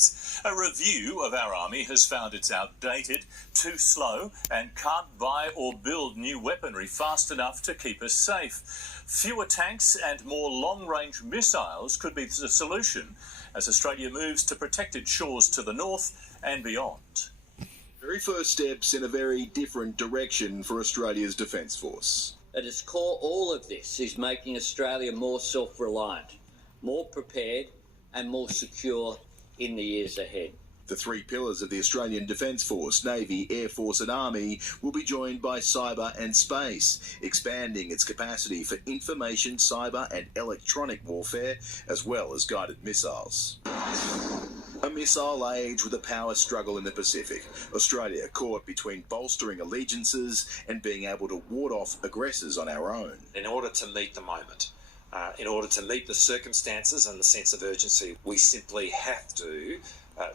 decades. A review of our army has found it's outdated, too slow, and can't buy or build new weaponry fast enough to keep us safe. Fewer tanks and more long-range missiles could be the solution as Australia moves to protected shores to the north and beyond. Very first steps in a very different direction for Australia's Defence Force. At its core, all of this is making Australia more self-reliant, more prepared and more secure in the years ahead. The three pillars of the Australian Defence Force, Navy, Air Force and Army, will be joined by cyber and space, expanding its capacity for information, cyber and electronic warfare, as well as guided missiles. A missile age with a power struggle in the Pacific. Australia caught between bolstering allegiances and being able to ward off aggressors on our own. In order to meet the moment, in order to meet the circumstances and the sense of urgency, we simply have to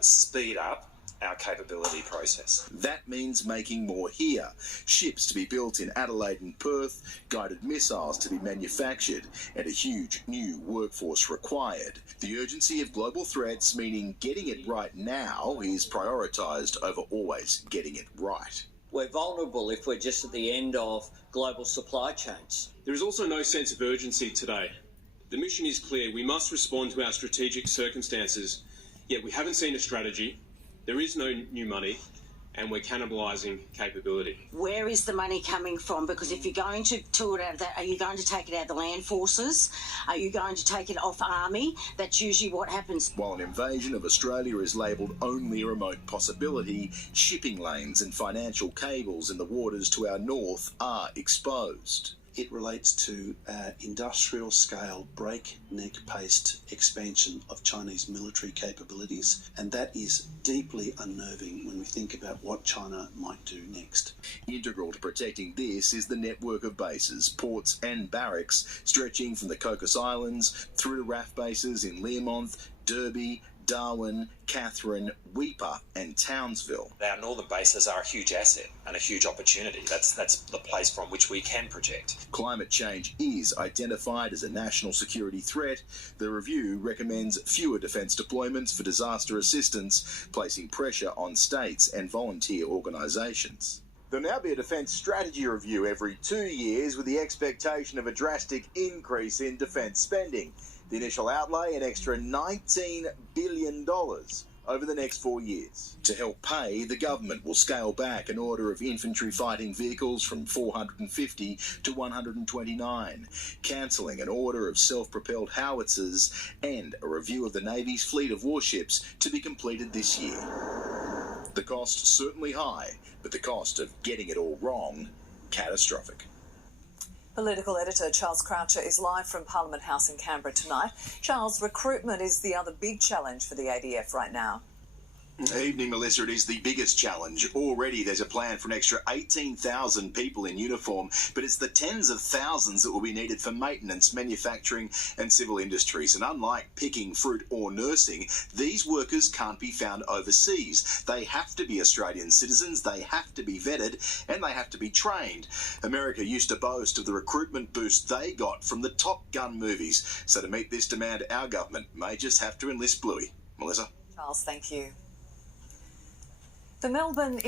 speed up our capability process. That means making more here. Ships to be built in Adelaide and Perth, guided missiles to be manufactured, and a huge new workforce required. The urgency of global threats meaning getting it right now is prioritised over always getting it right. We're vulnerable if we're just at the end of global supply chains. There is also no sense of urgency today. The mission is clear. We must respond to our strategic circumstances, yet we haven't seen a strategy. There is no new money, and we're cannibalising capability. Where is the money coming from? Because if you're going to do it out of that, are you going to take it out of the land forces? Are you going to take it off army? That's usually what happens. While an invasion of Australia is labelled only a remote possibility, shipping lanes and financial cables in the waters to our north are exposed. It relates to industrial-scale, breakneck-paced expansion of Chinese military capabilities, and that is deeply unnerving when we think about what China might do next. Integral to protecting this is the network of bases, ports and barracks stretching from the Cocos Islands through to RAF bases in Learmonth, Derby, Darwin, Katherine, Weipa and Townsville. Our northern bases are a huge asset and a huge opportunity. That's the place from which we can project. Climate change is identified as a national security threat. The review recommends fewer defence deployments for disaster assistance, placing pressure on states and volunteer organisations. There'll now be a defence strategy review every 2 years with the expectation of a drastic increase in defence spending. The initial outlay, an extra $19 billion over the next 4 years. To help pay, the government will scale back an order of infantry fighting vehicles from 450 to 129, cancelling an order of self-propelled howitzers and a review of the Navy's fleet of warships to be completed this year. The cost certainly high, but the cost of getting it all wrong, catastrophic. Political editor Charles Croucher is live from Parliament House in Canberra tonight. Charles, recruitment is the other big challenge for the ADF right now. Evening, Melissa. It is the biggest challenge. Already there's a plan for an extra 18,000 people in uniform, but it's the tens of thousands that will be needed for maintenance, manufacturing and civil industries. And unlike picking fruit or nursing, these workers can't be found overseas. They have to be Australian citizens, they have to be vetted and they have to be trained. America used to boast of the recruitment boost they got from the Top Gun movies. So to meet this demand, our government may just have to enlist Bluey. Melissa. Charles, thank you. The Melbourne